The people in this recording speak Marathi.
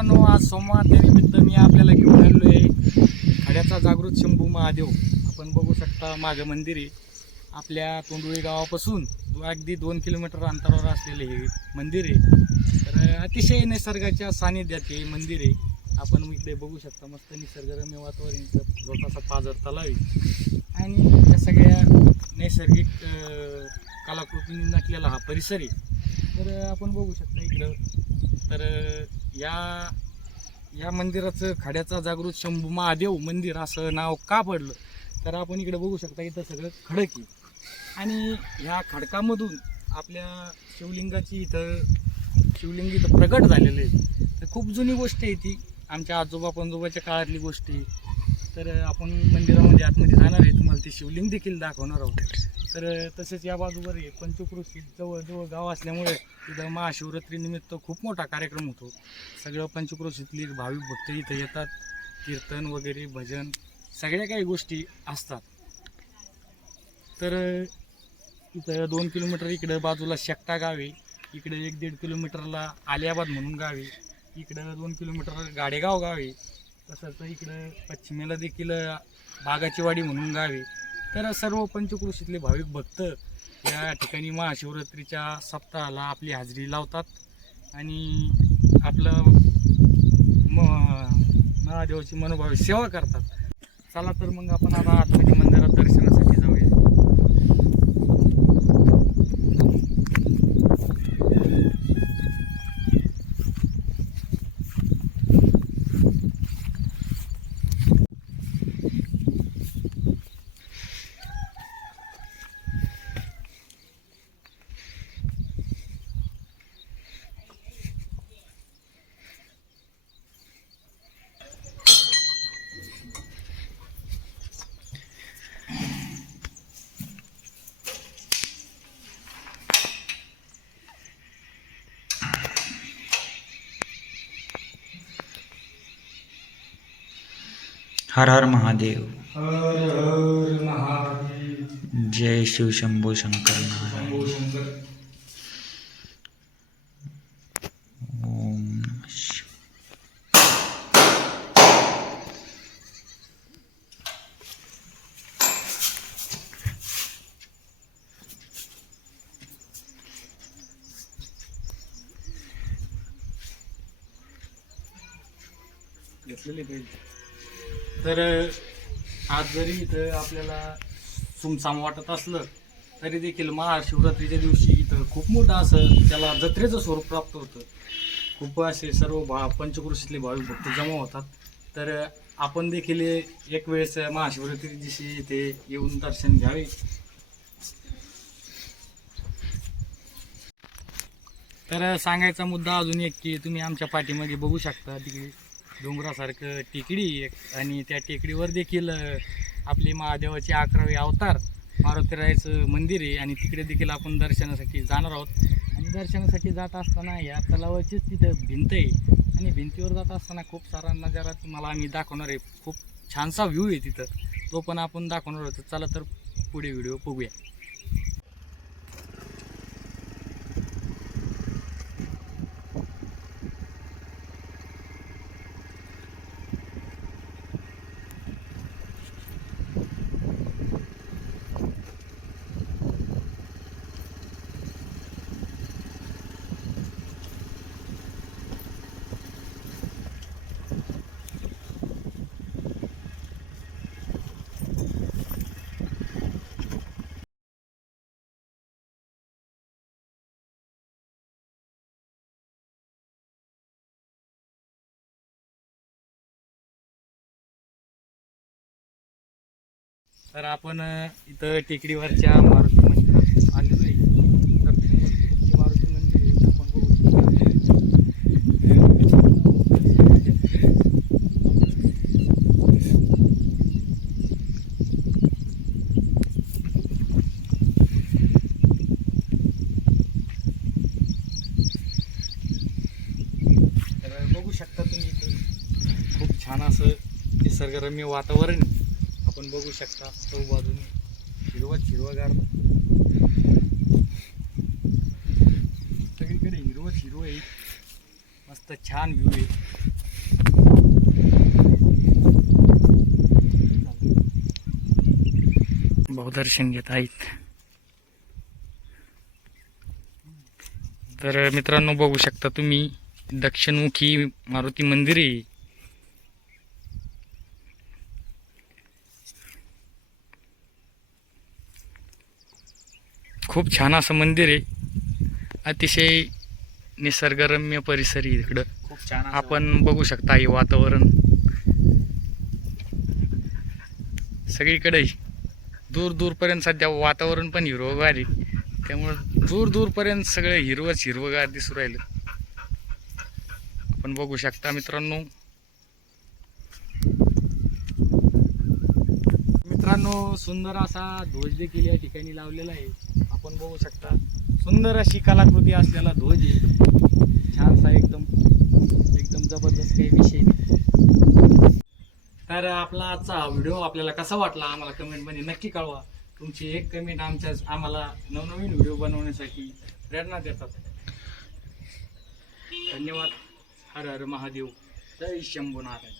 मित्रांनो, आज सोमवार त्यानिमित्त मी आपल्याला घेऊन आलो आहे खड्याचा जागृत शंभू महादेव. आपण बघू शकता माझं मंदिर आहे. आपल्या तोंडुळी गावापासून अगदी 2 किलोमीटर अंतरावर असलेले हे मंदिर आहे. तर अतिशय निसर्गाच्या सानिध्यात हे मंदिर आहे. आपण इकडे बघू शकता मस्त निसर्गरम्य वातावरण, छोटासा पाझर तलाव आहे आणि त्या सगळ्या नैसर्गिक कलाकृतींनी नटलेला हा परिसर आहे. तर आपण बघू शकता इकडं. तर या मंदिराचं खड्याचा जागृत शंभू महादेव मंदिर असं नाव का पडलं, तर आपण इकडे बघू शकता इथं सगळं खडक आहे आणि ह्या खडकामधून आपल्या शिवलिंग इथं प्रगट झालेलं आहे. तर खूप जुनी गोष्ट आहे ती, आमच्या आजोबा पंजोबाच्या काळातली गोष्ट आहे. तर आपण मंदिरामध्ये आतमध्ये जाणार आहे, तुम्हाला ते शिवलिंग देखील दाखवणार आहोत. तर तसेच या बाजूवर हे पंचक्रोशीत जवळ गाव असल्यामुळे तिथं महाशिवरात्रीनिमित्त खूप मोठा कार्यक्रम होतो. सगळं पंचक्रोशीतली भाविक भक्त इथं येतात. कीर्तन वगैरे, भजन, सगळ्या काही गोष्टी असतात. तर इथं 2 किलोमीटर इकडं बाजूला शेकटा गाव आहे, इकडे 1-1.5 किलोमीटरला आलियाबाद म्हणून गाव आहे, इकडं 2 किलोमीटर गाडेगाव गाव आहे. तसंच इकडं पश्चिमेला देखील बागाची वाडी म्हणून गाव आहे. तर सर्व पंचक्रोशीतले भाविक भक्त या ठिकाणी महाशिवरात्रीच्या सप्ताहाला आपली हजेरी लावतात आणि आपलं महादेवाची मनोभावे सेवा करतात. चला तर मग आपण आता आतमध्ये मंदिरात दर्शनासाठी जाऊया. हर हर महादेव. हर हर महादेव. जय शिव शंभो शंकर नारायण. ओम नमः शिवाय. घेतलेली पाहिजे. तर आज जरी इथं आपल्याला सुमसाम वाटत असलं तरी देखील महाशिवरात्रीच्या दिवशी इथं खूप मोठं असं त्याला जत्रेचं स्वरूप प्राप्त होतं. खूप असे सर्व पंचक्रोशीतले भाविक भक्त जमा होतात. तर आपण देखील एक वेळेस महाशिवरात्री दिवशी इथे येऊन दर्शन घ्यावे. तर सांगायचा मुद्दा अजून एक की तुम्ही आमच्या पाठीमध्ये बघू शकता तिकडे डोंगरासारखं टेकडी एक, आणि त्या टेकडीवर देखील आपली महादेवाचे 11वे अवतार मारुतीरायाचं मंदिर आहे आणि तिकडे देखील आपण दर्शनासाठी जाणार आहोत. आणि दर्शनासाठी जात असताना या तलावाचीच तिथं भिंत आहे आणि भिंतीवर जात असताना खूप सारा नजारा तुम्हाला आम्ही दाखवणार आहे. खूप छानसा व्ह्यू आहे तिथं, तो पण आपण दाखवणार आहोत. चला तर पुढे व्हिडिओ बघूया. तर आपण इथं टेकडीवरच्या मारुती मंदिरात आलेलो आहे. तर ते मारुती मंदिर आहे, आपण बघू शकतो. तर बघू शकता तुम्ही इथं खूप छान असं निसर्गरम्य वातावरण आपण बघू शकता. चौबाजूने हिरवगार सगळीकडे हिरवं आहे. मस्त छान व्ह्यू आहे. भाऊ दर्शन घेत आहेत. तर मित्रांनो बघू शकता तुम्ही दक्षिणमुखी मारुती मंदिर आहे. खूप छान असं मंदिर आहे. अतिशय निसर्गरम्य परिसर आहे इकडं. खूप छान असं आपण बघू शकता हे वातावरण सगळीकडे दूर दूरपर्यंत सध्या वातावरण पण हिरवगार आहे. त्यामुळं दूर दूरपर्यंत सगळं हिरवगार दिसू राहिलं. आपण बघू शकता मित्रांनो. सुंदर असा ध्वज देखील या ठिकाणी लावलेला आहे. आपण बघू शकता सुंदर अशी कलाकृती असलेला ध्वज आहे. छानसा एकदम जबरदस्त काही विषय नाही. तर आपला आजचा व्हिडिओ आपल्याला कसा वाटला आम्हाला कमेंटमध्ये नक्की कळवा. तुमची एक कमेंट आम्हाला नवनवीन व्हिडिओ बनवण्यासाठी प्रेरणा देतात. धन्यवाद. हर हर महादेव. जय शंभू नारायण.